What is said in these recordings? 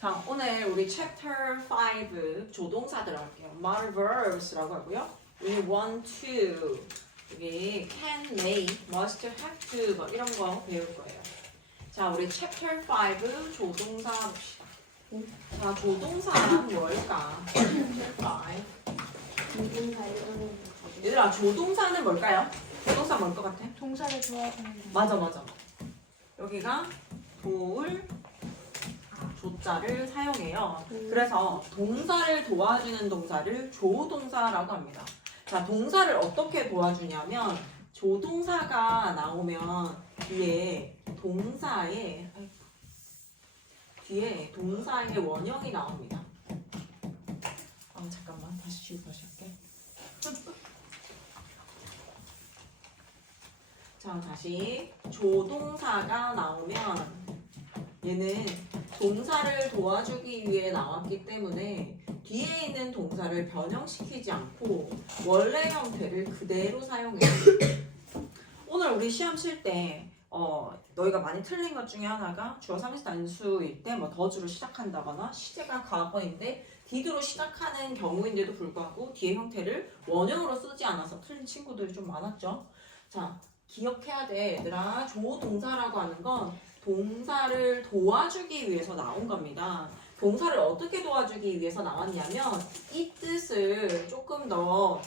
자, 오늘 우리 챕터 5 조동사 들어갈게요. modal verbs라고 하고요. 우리 1, 2 여기 can, may, must, have to 뭐 이런 거 배울 거예요. 자, 우리 챕터 5 조동사 봅시다. 자, 조동사는 뭘까? 챕터 5. 얘들아, 조동사는 뭘까요? 조동사 뭘 것 같아? 동사를 도와주는 맞아. 여기가 도울 조자를 사용해요. 그래서 동사를 도와주는 동사를 조동사라고 합니다. 자, 동사를 어떻게 도와주냐면 조동사가 나오면 뒤에 동사의 원형이 나옵니다. 잠깐만 다시 할게. 자, 다시 조동사가 나오면 얘는 동사를 도와주기 위해 나왔기 때문에 뒤에 있는 동사를 변형시키지 않고 원래 형태를 그대로 사용해요. 오늘 우리 시험 칠 때 너희가 많이 틀린 것 중에 하나가 주어 상시 단수일 때 뭐 더주로 시작한다거나 시제가 과거인데 did로 시작하는 경우인데도 불구하고 뒤에 형태를 원형으로 쓰지 않아서 틀린 친구들이 좀 많았죠. 자, 기억해야 돼 얘들아. 조동사라고 하는 건 동사를 도와주기 위해서 나온 겁니다. 동사를 어떻게 도와주기 위해서 나왔냐면 이 뜻을 조금 더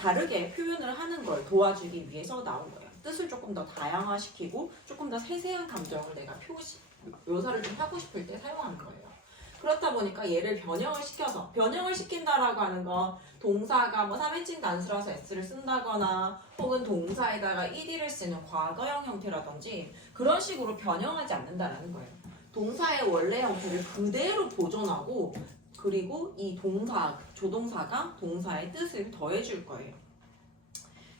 다르게 표현을 하는 걸 도와주기 위해서 나온 거예요. 뜻을 조금 더 다양화시키고 조금 더 세세한 감정을 내가 묘사를 좀 하고 싶을 때 사용하는 거예요. 그렇다 보니까 얘를 변형을 시킨다라고 하는 건 동사가 뭐 3인칭 단수라서 s를 쓴다거나 혹은 동사에다가 ed를 쓰는 과거형 형태라든지 그런 식으로 변형하지 않는다라는 거예요. 동사의 원래 형태를 그대로 보존하고 그리고 이 조동사가 동사의 뜻을 더해줄 거예요.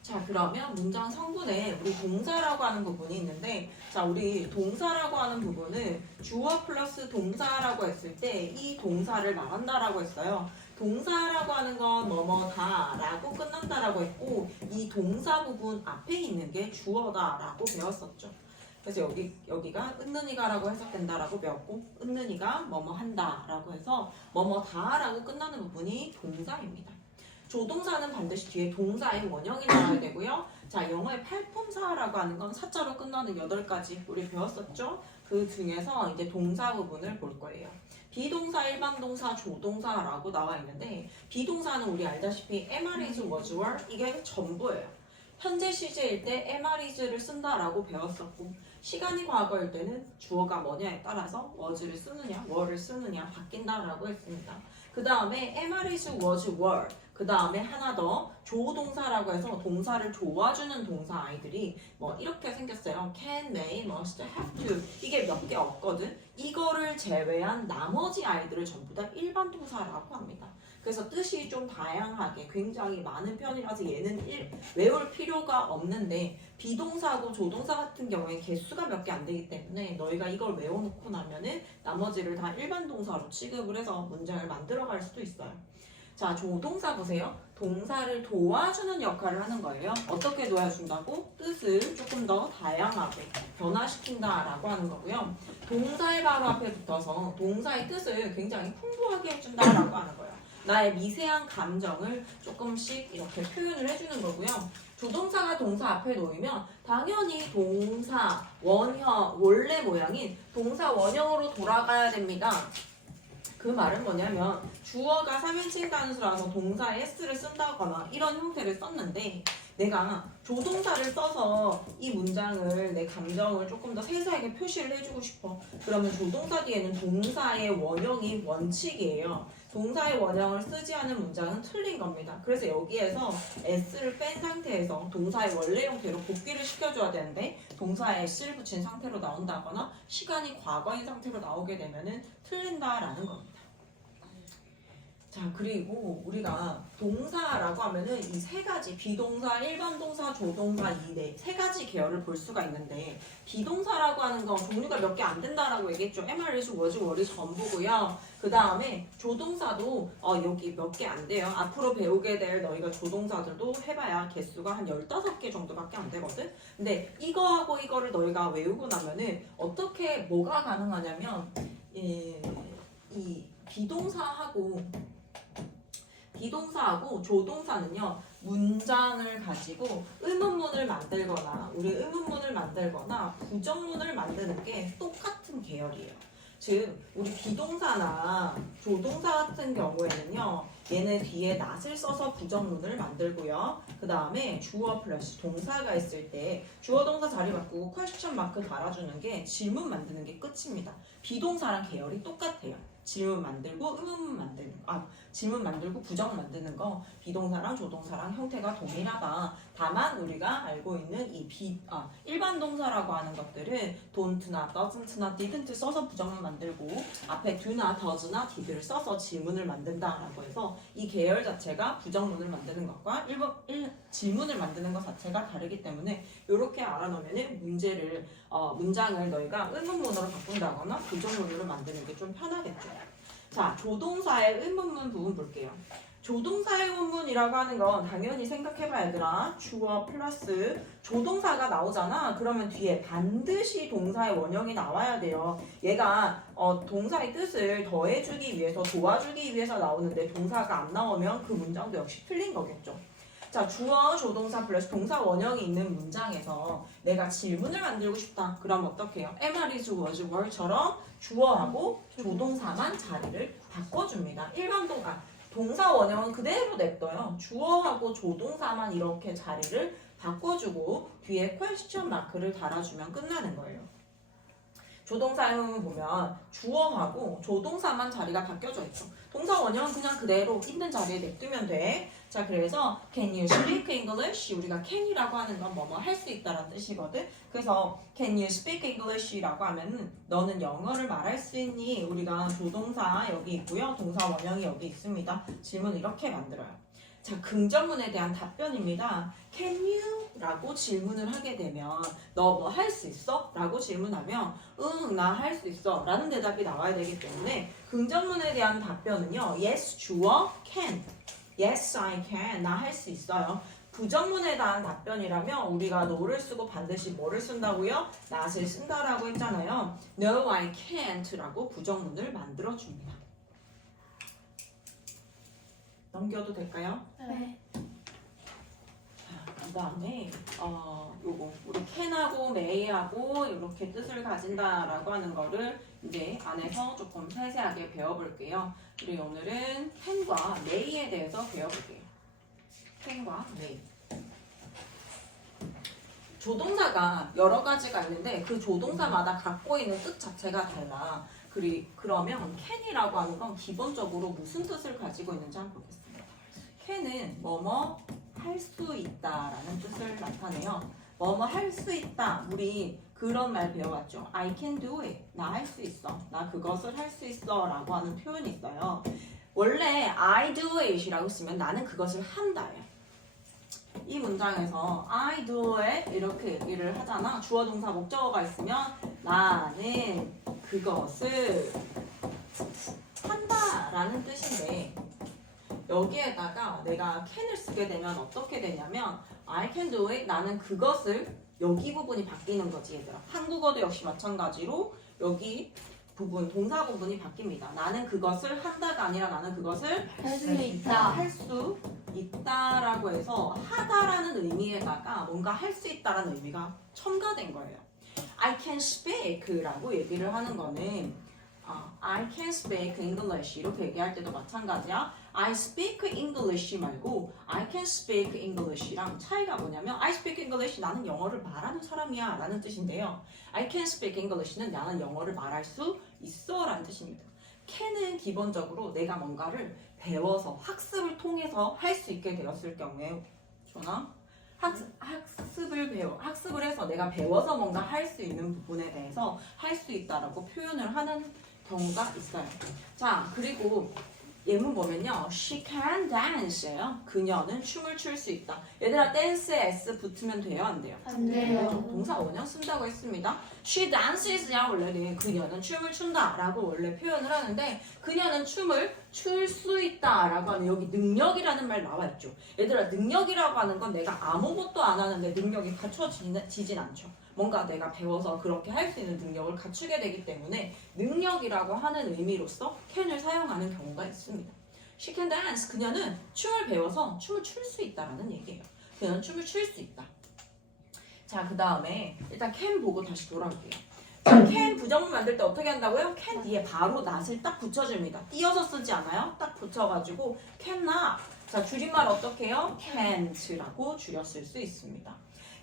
자, 그러면 문장 성분에 우리 동사라고 하는 부분이 있는데, 자, 우리 동사라고 하는 부분은 주어 플러스 동사라고 했을 때 이 동사를 말한다라고 했어요. 동사라고 하는 건 뭐뭐다 라고 끝난다라고 했고 이 동사 부분 앞에 있는 게 주어다 라고 배웠었죠. 그래서 여기가 은는이가 라고 해석된다라고 배웠고 은는이가 뭐뭐 한다 라고 해서 뭐뭐다 라고 끝나는 부분이 동사입니다. 조동사는 반드시 뒤에 동사의 원형이 나와야 되고요. 자, 영어의 팔품사라고 하는 건 사자로 끝나는 8가지 우리 배웠었죠? 그 중에서 이제 동사 부분을 볼 거예요. 비동사, 일반동사, 조동사라고 나와 있는데 비동사는 우리 알다시피 am, is, was, were 이게 전부예요. 현재 시제일 때 am, is를 쓴다라고 배웠었고 시간이 과거일 때는 주어가 뭐냐에 따라서 was를 쓰느냐, were를 쓰느냐 바뀐다라고 했습니다. 그 다음에 am, is, was, were 그 다음에 하나 더 조동사라고 해서 동사를 도와주는 동사 아이들이 뭐 이렇게 생겼어요. can, may, must, have to 이게 몇 개 없거든. 이거를 제외한 나머지 아이들을 전부 다 일반 동사라고 합니다. 그래서 뜻이 좀 다양하게 굉장히 많은 편이라서 얘는 외울 필요가 없는데 비동사하고 조동사 같은 경우에 개수가 몇 개 안 되기 때문에 너희가 이걸 외워놓고 나면은 나머지를 다 일반 동사로 취급을 해서 문장을 만들어갈 수도 있어요. 자, 조동사 보세요. 동사를 도와주는 역할을 하는 거예요. 어떻게 도와준다고? 뜻을 조금 더 다양하게 변화시킨다라고 하는 거고요. 동사의 바로 앞에 붙어서 동사의 뜻을 굉장히 풍부하게 해준다라고 하는 거예요. 나의 미세한 감정을 조금씩 이렇게 표현을 해주는 거고요. 조동사가 동사 앞에 놓이면 당연히 동사 원형 원래 모양인 동사 원형으로 돌아가야 됩니다. 그 말은 뭐냐면 주어가 3인칭 단수라서 동사에 s를 쓴다거나 이런 형태를 썼는데 내가 조동사를 써서 이 문장을 내 감정을 조금 더 세세하게 표시를 해주고 싶어. 그러면 조동사 뒤에는 동사의 원형이 원칙이에요. 동사의 원형을 쓰지 않은 문장은 틀린 겁니다. 그래서 여기에서 s를 뺀 상태에서 동사의 원래 형태로 복귀를 시켜줘야 되는데 동사에 s를 붙인 상태로 나온다거나 시간이 과거인 상태로 나오게 되면은 틀린다라는 겁니다. 자, 그리고 우리가 동사라고 하면은 이 세 가지 비동사, 일반동사, 조동사 이 세 가지 계열을 볼 수가 있는데 비동사라고 하는 건 종류가 몇 개 안 된다라고 얘기했죠. am, is, was, were 전부고요. 그 다음에 조동사도 여기 몇 개 안 돼요. 앞으로 배우게 될 너희가 조동사들도 해봐야 개수가 한 15개 정도밖에 안 되거든. 근데 이거하고 이거를 너희가 외우고 나면은 어떻게 뭐가 가능하냐면 비동사하고 조동사는요, 문장을 가지고 의문문을 만들거나 부정문을 만드는 게 똑같은 계열이에요. 즉 우리 비동사나 조동사 같은 경우에는요, 얘는 뒤에 not을 써서 부정문을 만들고요. 그 다음에 주어 플러스 동사가 있을 때 주어 동사 자리 바꾸고 퀘스천 마크 달아주는 게 질문 만드는 게 끝입니다. 비동사랑 계열이 똑같아요. 질문 만들고 의문문 만드는 질문 만들고 부정 만드는 거 비동사랑 조동사랑 형태가 동일하다. 다만 우리가 알고 있는 일반 동사라고 하는 것들은 don't나 doesn't나 didn't 써서 부정문 만들고 앞에 do나 does나 did를 써서 질문을 만든다라고 해서 이 계열 자체가 부정문을 만드는 것과 질문을 만드는 것 자체가 다르기 때문에 이렇게 알아놓으면 문장을 너희가 의문문으로 바꾼다거나 부정문으로 만드는 게 좀 편하겠죠. 자, 조동사의 의문문 부분 볼게요. 조동사의 의문문이라고 하는 건 당연히 생각해봐 얘들아. 주어 플러스 조동사가 나오잖아. 그러면 뒤에 반드시 동사의 원형이 나와야 돼요. 얘가 동사의 뜻을 더해주기 위해서 도와주기 위해서 나오는데 동사가 안 나오면 그 문장도 역시 틀린 거겠죠. 자, 주어 조동사 플러스 동사 원형이 있는 문장에서 내가 질문을 만들고 싶다. 그럼 어떻게 해요? am, is, was, were처럼 주어하고 조동사만 자리를 바꿔줍니다. 일반 동사 원형은 그대로 냅둬요. 주어하고 조동사만 이렇게 자리를 바꿔주고 뒤에 퀘스천 마크를 달아주면 끝나는 거예요. 조동사형을 보면 주어하고 조동사만 자리가 바뀌어져 있죠. 동사 원형은 그냥 그대로 있는 자리에 냅두면 돼. 자, 그래서 can you speak English? 우리가 can이라고 하는 건 뭐뭐 할 수 있다라는 뜻이거든. 그래서 can you speak English라고 하면은 너는 영어를 말할 수 있니? 우리가 조동사 여기 있고요. 동사 원형이 여기 있습니다. 질문 이렇게 만들어요. 자, 긍정문에 대한 답변입니다. Can you? 라고 질문을 하게 되면 너 뭐 할 수 있어? 라고 질문하면 응, 나 할 수 있어 라는 대답이 나와야 되기 때문에 긍정문에 대한 답변은요. Yes, 주어, can. Yes, I can. 나 할 수 있어요. 부정문에 대한 답변이라면 우리가 no를 쓰고 반드시 뭐를 쓴다고요? not을 쓴다라고 했잖아요. No, I can't 라고 부정문을 만들어줍니다. 넘겨도 될까요? 네. 그 다음에 요거 우리 can하고 may하고 이렇게 뜻을 가진다라고 하는 거를 이제 안에서 조금 세세하게 배워볼게요. 우리 오늘은 can과 may에 대해서 배워볼게요. can과 may. 조동사가 여러 가지가 있는데 그 조동사마다 갖고 있는 뜻 자체가 달라. 그러면 can이라고 하는 건 기본적으로 무슨 뜻을 가지고 있는지 한번 보겠습니다. can은 뭐뭐 할 수 있다라는 뜻을 나타내요. 뭐뭐 할 수 있다. 우리 그런 말 배워왔죠. I can do it. 나 할 수 있어. 나 그것을 할 수 있어 라고 하는 표현이 있어요. 원래 I do it이라고 쓰면 나는 그것을 한다예요. 이 문장에서 I do it 이렇게 얘기를 하잖아. 주어 동사 목적어가 있으면 나는 그것을 한다라는 뜻인데 여기에다가 내가 can을 쓰게 되면 어떻게 되냐면 I can do it 나는 그것을 여기 부분이 바뀌는 거지 얘들아. 한국어도 역시 마찬가지로 여기 부분 동사 부분이 바뀝니다. 나는 그것을 한다가 아니라 나는 그것을 할 수 있다. 할 수 있다라고 해서 하다라는 의미에다가 뭔가 할 수 있다라는 의미가 첨가된 거예요. I can speak라고 얘기를 하는 거는 I can speak English 이렇게 얘기할 때도 마찬가지야. I speak English 말고 I can speak English랑 차이가 뭐냐면 I speak English 나는 영어를 말하는 사람이야 라는 뜻인데요. I can speak English는 나는 영어를 말할 수 있어 라는 뜻입니다. can은 기본적으로 내가 뭔가를 배워서 학습을 통해서 할 수 있게 되었을 경우에 좋나? 학습을 해서 내가 배워서 뭔가 할 수 있는 부분에 대해서 할 수 있다라고 표현을 하는 경우가 있어요. 자, 그리고 예문 보면요. She can dance예요. 그녀는 춤을 출 수 있다. 얘들아, dance에 s 붙으면 돼요? 안 돼요? 안 돼요. 동사 원형 쓴다고 했습니다. She dances야 원래는 그녀는 춤을 춘다 라고 원래 표현을 하는데 그녀는 춤을 출 수 있다 라고 하는 여기 능력이라는 말 나와 있죠. 얘들아, 능력이라고 하는 건 내가 아무것도 안 하는데 능력이 갖춰지진 않죠. 뭔가 내가 배워서 그렇게 할 수 있는 능력을 갖추게 되기 때문에 능력이라고 하는 의미로서 can을 사용하는 경우가 있습니다. She can dance. 그녀는 춤을 배워서 춤을 출 수 있다라는 얘기예요. 그녀는 춤을 출 수 있다. 자, 그 다음에 일단 can 보고 다시 돌아올게요. 자, can 부정문 만들 때 어떻게 한다고요? can 뒤에 바로 not을 딱 붙여줍니다. 띄어서 쓰지 않아요? 딱 붙여가지고 can not. 자, 줄임말 어떻게 해요? can't라고 줄였을 수 있습니다.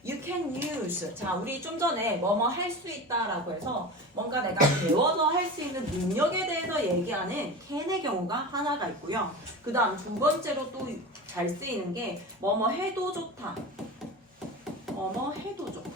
You can use. 자, 우리 좀 전에 뭐뭐 할 수 있다라고 해서 뭔가 내가 배워서 할 수 있는 능력에 대해서 얘기하는 can의 경우가 하나가 있고요. 그 다음 두 번째로 또 잘 쓰이는 게 뭐뭐 해도 좋다. 뭐뭐 해도 좋다.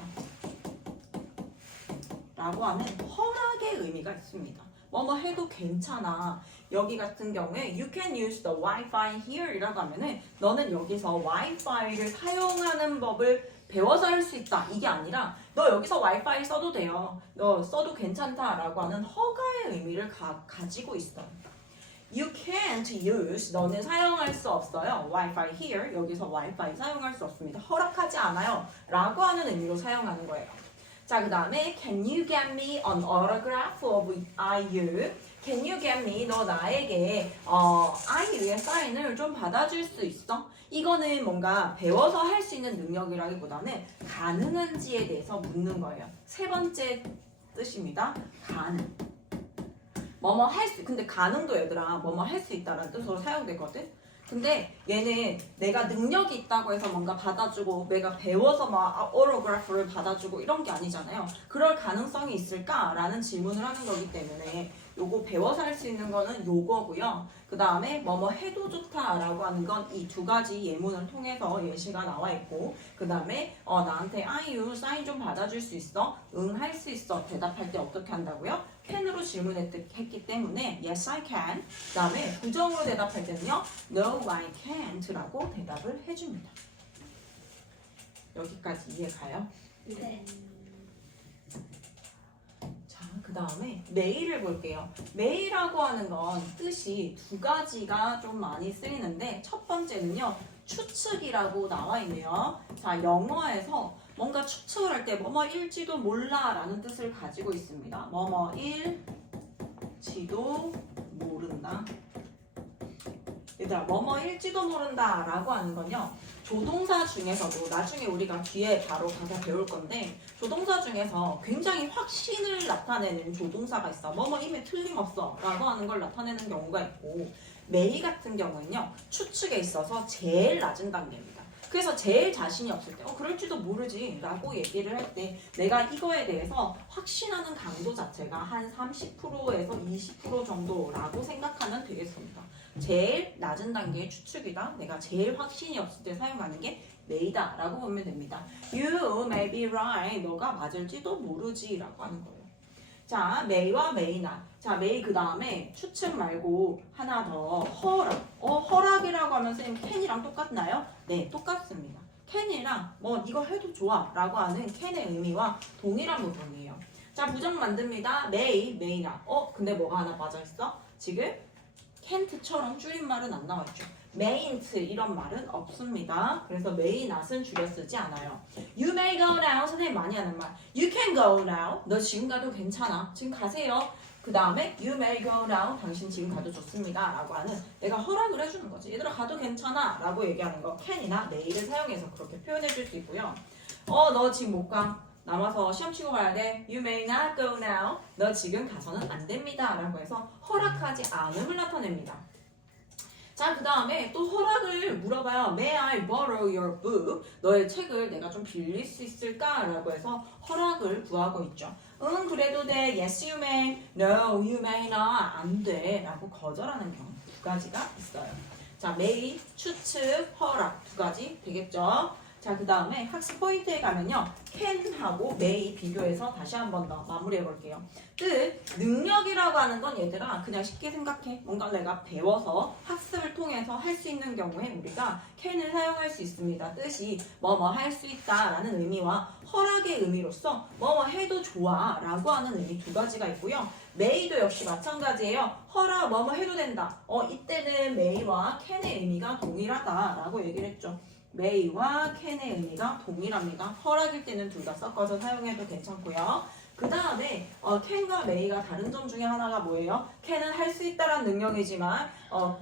라고 하는 허락의 의미가 있습니다. 뭐뭐 해도 괜찮아. 여기 같은 경우에 You can use the Wi-Fi here 이라고 하면은 너는 여기서 와이파이를 사용하는 법을 배워서 할 수 있다. 이게 아니라 너 여기서 와이파이 써도 돼요. 너 써도 괜찮다라고 하는 허가의 의미를 가지고 있어요. You can't use. 너는 사용할 수 없어요. Wi-Fi here. 여기서 와이파이 사용할 수 없습니다. 허락하지 않아요. 라고 하는 의미로 사용하는 거예요. 자, 그 다음에 Can you get me an autograph of IU? Can you get me? 너 나에게 IU의 사인을 좀 받아줄 수 있어? 이거는 뭔가 배워서 할 수 있는 능력이라기보다는 가능한지에 대해서 묻는 거예요. 세 번째 뜻입니다. 가능. 뭐뭐 할 수, 근데 가능도 얘들아 뭐뭐 할 수 있다라는 뜻으로 사용되거든? 근데 얘는 내가 능력이 있다고 해서 뭔가 받아주고 내가 배워서 막 오토그래프를 받아주고 이런 게 아니잖아요. 그럴 가능성이 있을까라는 질문을 하는 거기 때문에 요거 배워서 할 수 있는 거는 요거고요. 그 다음에 뭐뭐 해도 좋다라고 하는 건 이 두 가지 예문을 통해서 예시가 나와 있고, 그 다음에 나한테 아이유 사인 좀 받아줄 수 있어? 응, 할 수 있어. 대답할 때 어떻게 한다고요? can으로 질문했기 때문에 yes I can. 그 다음에 부정으로 대답할 때는요 no I can't 라고 대답을 해줍니다. 여기까지 이해가요? 네. 그 다음에 메일을 볼게요. 메일이라고 하는 건 뜻이 두 가지가 좀 많이 쓰이는데 첫 번째는요 추측이라고 나와 있네요. 자, 영어에서 뭔가 추측을 할 때 뭐뭐일지도 몰라 라는 뜻을 가지고 있습니다. 뭐뭐일지도 모른다. 얘들아, 뭐뭐일지도 모른다 라고 하는 건요 조동사 중에서도 나중에 우리가 뒤에 바로 가서 배울 건데 조동사 중에서 굉장히 확신을 나타내는 조동사가 있어. 뭐뭐임에 틀림없어 라고 하는 걸 나타내는 경우가 있고, may 같은 경우는요 추측에 있어서 제일 낮은 단계입니다. 그래서 제일 자신이 없을 때 그럴지도 모르지 라고 얘기를 할 때 내가 이거에 대해서 확신하는 강도 자체가 한 30%에서 20% 정도라고 생각하면 되겠습니다. 제일 낮은 단계의 추측이다. 내가 제일 확신이 없을 때 사용하는 게 may다 라고 보면 됩니다. You may be right. 너가 맞을지도 모르지 라고 하는 거예요. 자, may와 may not. 자, may 그 다음에 추측 말고 하나 더 허락. 허락이라고 하면 선생님 can이랑 똑같나요? 네, 똑같습니다. can이랑 이거 해도 좋아 라고 하는 can의 의미와 동일한 부분이에요. 자, 부정 만듭니다. may, may not. 근데 뭐가 하나 빠져있어? 지금 can't처럼 줄임말은 안 나와있죠. mayn't 이런 말은 없습니다. 그래서 may not은 줄여 쓰지 않아요. You may go now. 선생님 많이 하는 말. You can go now. 너 지금 가도 괜찮아. 지금 가세요. 그 다음에 you may go now. 당신 지금 가도 좋습니다. 라고 하는 내가 허락을 해주는 거지. 얘들아 가도 괜찮아. 라고 얘기하는 거 can이나 may를 사용해서 그렇게 표현해 줄 수 있고요. 너 지금 못 가. 남아서 시험 치고 가야 돼. You may not go now. 너 지금 가서는 안 됩니다. 라고 해서 허락하지 않음을 나타냅니다. 자, 그 다음에 또 허락을 물어봐요. May I borrow your book? 너의 책을 내가 좀 빌릴 수 있을까? 라고 해서 허락을 구하고 있죠. 응, 그래도 돼. Yes, you may. No, you may not. 안 돼. 라고 거절하는 경우 두 가지가 있어요. 자, may, 추측, 허락 두 가지 되겠죠? 자, 그 다음에 학습 포인트에 가면요 can하고 may 비교해서 다시 한 번 더 마무리해 볼게요. 뜻, 능력이라고 하는 건 얘들아 그냥 쉽게 생각해. 뭔가 내가 배워서 학습을 통해서 할 수 있는 경우에 우리가 can을 사용할 수 있습니다. 뜻이 뭐뭐 할 수 있다 라는 의미와 허락의 의미로서 뭐뭐 해도 좋아 라고 하는 의미 두 가지가 있고요. may도 역시 마찬가지예요. 허락 뭐뭐 해도 된다. 이때는 may와 can의 의미가 동일하다 라고 얘기를 했죠. may와 can의 의미가 동일합니다. 허락일 때는 둘 다 섞어서 사용해도 괜찮고요. 그 다음에 can과 may가 다른 점 중에 하나가 뭐예요? can은 할 수 있다라는 능력이지만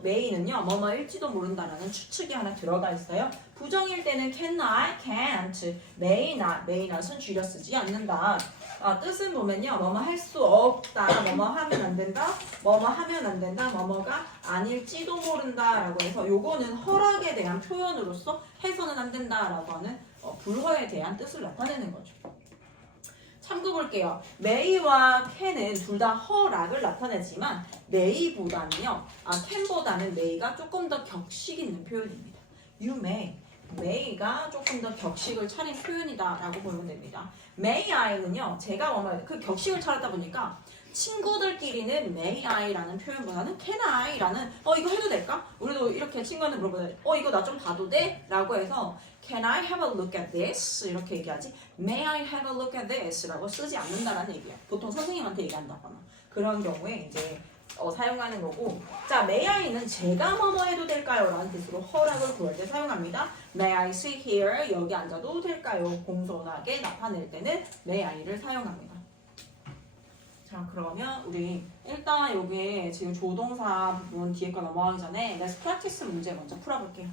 may는요 뭐뭐일지도 모른다라는 추측이 하나 들어가 있어요. 부정일 때는 cannot, can't, may not은 줄여 쓰지 않는다. 뜻은 보면요 뭐뭐 할 수 없다, 뭐뭐 하면 안 된다, 뭐뭐 하면 안 된다, 뭐뭐가 아닐지도 모른다라고 해서 요거는 허락에 대한 표현으로서 해서는 안 된다라고 하는 불허에 대한 뜻을 나타내는 거죠. 참고 볼게요. may와 can은 둘 다 허락을 나타내지만 may보다는요, can보다는 may가 조금 더 격식 있는 표현입니다. You may가 조금 더 격식을 차린 표현이다라고 보면 됩니다. may I는요, 제가 그 격식을 차렸다 보니까 친구들끼리는 may I라는 표현보다는 can I라는 이거 해도 될까? 우리도 이렇게 친구한테 물어보면 이거 나 좀 봐도 돼? 라고 해서 Can I have a look at this? 이렇게 얘기하지 May I have a look at this? 라고 쓰지 않는다라는 얘기야. 보통 선생님한테 얘기한다거나 그런 경우에 이제 사용하는 거고, 자, may I는 제가 뭐뭐 해도 될까요? 라는 뜻으로 허락을 구할 때 사용합니다. May I sit here? 여기 앉아도 될까요? 공손하게 나타낼 때는 may I를 사용합니다. 자, 그러면 우리 일단 여기에 지금 조동사 부분 뒤에 거 넘어가기 전에 Let's practice 문제 먼저 풀어볼게요.